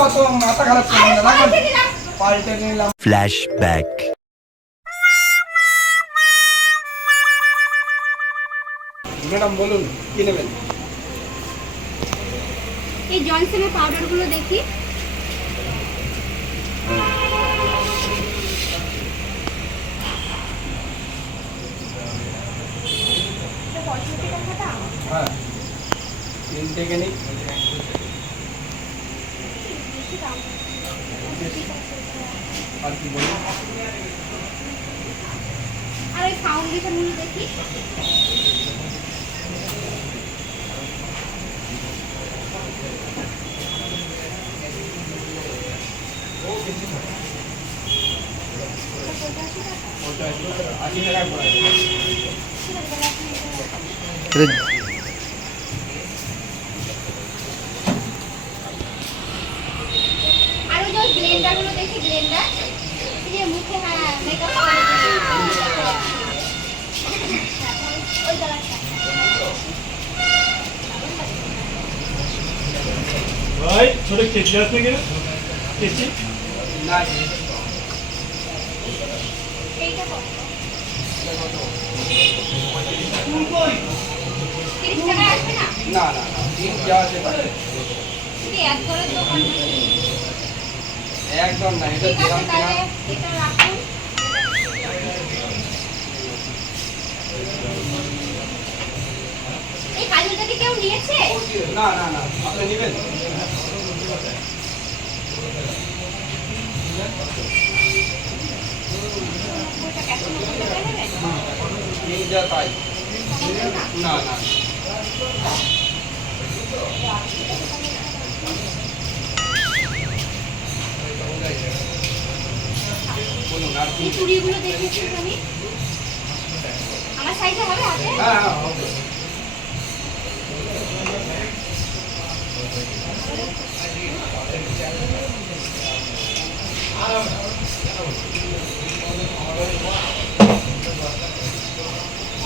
অত মাথা খারাপ করবেন না রাখুন পাল্টে নিলাম Flashback. ম্যাডাম বলুন কি নেবেন? এই জনসনের পাউডারগুলো দেখি। হ্যাঁ তিন থেকে নিই আর কি বলুন আর এই ফাউন্ডেশনগুলো দেখি ওটা আশি টাকা করে আর ওই যে ওই ব্লেন্ডারগুলো দেখি ব্লেন্ডার? যে মুখে হ্যাঁ মেকআপ ওই কালারটা ভাই ছোট কেচি আসবে কিনা কেচি না এইটা কত না? না না তিন দেওয়া আছে পারে এক করে তো একদম না এটা দিলাম কিনা? এটা রাখুন। এই কাজলটা কি কেউ নিয়েছে? না না না আপনি নেবেন। যা তাই। না না। এই চুড়িগুলো দেখেছি আমি আমার সাইজে হবে হাতে? হ্যাঁ হ্যাঁ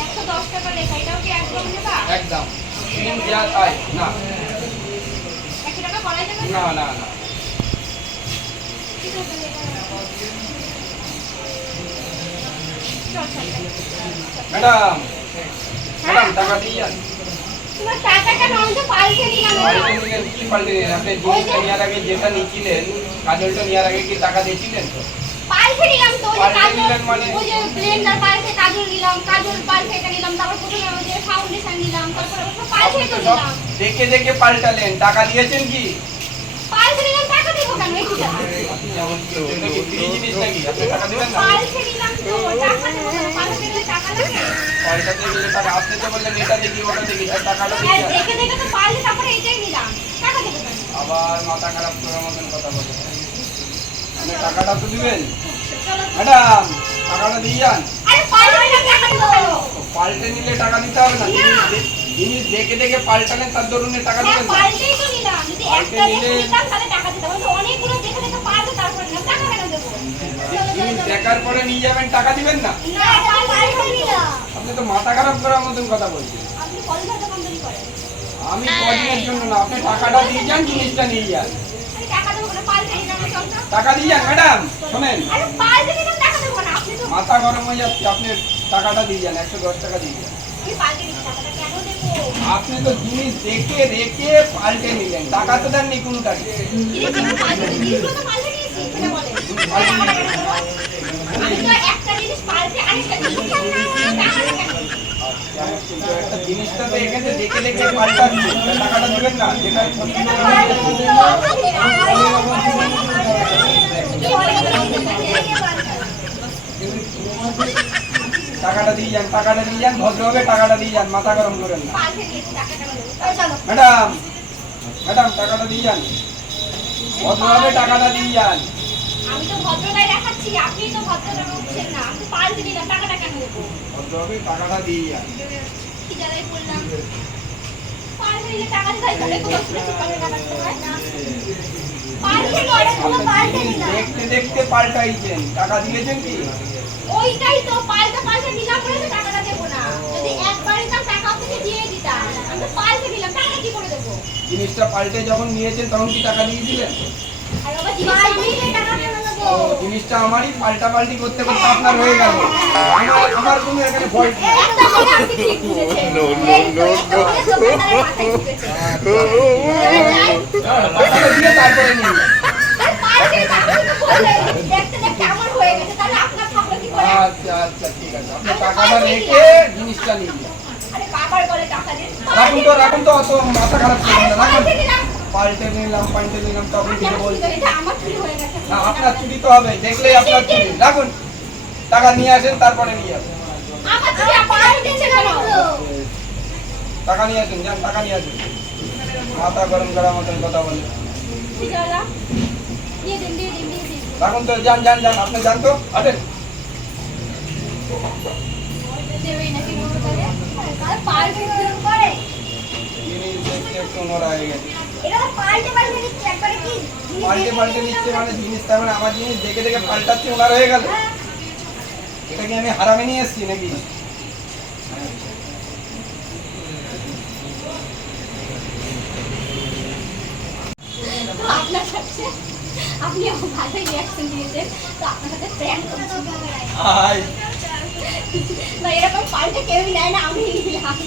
একশো দশ টাকা লেখা এটাও কি একদম নেবা? একদম। না। একশো টাকা করাই যাবে না না না। ম্যাডাম ম্যাডাম টাকা দিয়ে যান তোমার টাকাটা না আমি তো পাল্টে নিলাম পাল্টে এটা। নিলেন কি পাল্টে নিলেন আপনি জিনিসটা নেওয়ার আগে যেটা নিয়েছিলেন কাজলটা নেওয়ার আগে কি টাকা দিয়েছিলেন তো পাল্টে নিলাম তো ওই যে পাল্টে কাজল নিলেন মানে? ওই যে ব্লেন্ডার পাল্টে কাজল নিলাম কাজল পাল্টে এটা নিলাম তারপর প্রথমে ওই যে ফাউন্ডেশন নিলাম তারপর আবার সব পাল্টে তো সব নিলাম দেখে দেখে পাল্টালেন টাকা দিয়েছেন কি পাল্টে নিলাম টাকা দেবো কেন এই আবার মাথা খারাপ করার মতন কথা টাকাটা তো দিবেন ম্যাডাম টাকাটা দিয়ে যান পাল্টে নিলে টাকা দিতে হবে না জিনিস দেখে দেখে পাল্টালেন তার দরুন টাকা হ্যাঁ দিবেন পাল্টে নিলে- নিতাম তাহলে টাকা দিতাম আমি তো অনেকগুলো দেখে দেখে পাল্টে তারপর নিলাম টাকা কেন দেবো চলো, চলো, জিনিস চলো। দেখার পরে নিয়ে যাবেন টাকা দিবেন না? আপনি তো মাথা খারাপ করার মতন কথা বলছেন। আমি কদিনের জন্য না আপনি টাকাটা দিয়ে যান জিনিসটা নিয়ে যান। টাকা দিয়ে যান ম্যাডাম শোনেন। মাথা গরম হয়ে যাচ্ছে আপনি টাকাটা দিয়ে যান একশো দশ টাকা দিয়ে যান। আপনি তো জিনিস দেখে রেখে পাল্টে নিলেন টাকা তো দেননি কোনোটাকে জিনিসটা তো দেখে দেখে পাল্টাচ্ছি টাকাটা দেবেন না যেটা দিয়ে যান, টাকাটা দিয়ে যান, ভদ্রভাবে টাকাটা দিয়ে যান, মাথা গরম করেন না। ম্যাডাম ম্যাডাম, টাকাটা দিয়ে যান ভদ্রভাবে টাকাটা দিয়ে যান আমি তো ভদ্রতায় দেখাচ্ছি আপনি তো ভদ্রতা করছেন না। আমি তো পাল্টে দিলাম টাকাটা কেন দেবো? ভদ্রভাবে টাকাটা দিয়ে যান। কি জায়গায় বললাম? পাল্টে দিলে টাকা দিতে হয় কোনো না। পাল্টে পাল্টে দেখতে দেখতে পাল্টাইছেন টাকা দিয়েছেন কি? ওইটাই তো পাল্টে পাল্টে দিলাম বলে তো টাকাটা দেবো না। যদি একবার দিতাম টাকা আপনাকে দিয়ে দিতাম আমি তো পাল্টে দিলাম টাকাটা কি করে দেবো? জিনিসটা পাল্টে যখন নিয়েছেন তখন কি টাকা দিয়ে দিলেন? আর বাবা টাকা ও, জিনিসটা আমারই পাল্টা পাল্টি করতে করতে আপনার হয়ে গেল। আমার আমার কোনো এখানে ভয় নেই। তো, দিয়ে তারপরে তো আচ্ছা আচ্ছা ঠিক আছে। আপনি টাকাটা রেখে জিনিসটা দিন রাখুন তো রাখুন তো অত মাথা খারাপ করবেন না। রাখুন। পাল্টে নিলাম পাল্টে নিলাম তখন কিছু বলছি। না আপনার চুরি তো হবে দেখলেই আপনার চুরি। রাখুন টাকা নিয়ে আসেন তারপরে নিয়ে আসেন। টাকা নিয়ে আসেন যান টাকা নিয়ে আসেন। মাথা গরম করার মতন কথা বলে। রাখুন তো যান যান যান আপনি যান তো আটেন হয়ে গেছে। পাল্টে পাল্টে পাল্টে পাল্টে নিচ্ছে মানে জিনিস তার মানে আমার জিনিস দেখে দেখে পাল্টাচ্ছে ওনার হয়ে গেল। এটা কি আমি হারামে নিয়ে এসেছি নাকি? আপনার সাথে আপনি আমার ভালোই রিয়াকশন দিয়েছেন তো আপনার সাথে প্র্যাঙ্ক করছি। না এরকম পাল্টে কেউই নেয় না আমি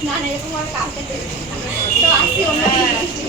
না এরকম আমার কাউকে তো আসি অন্য কিছু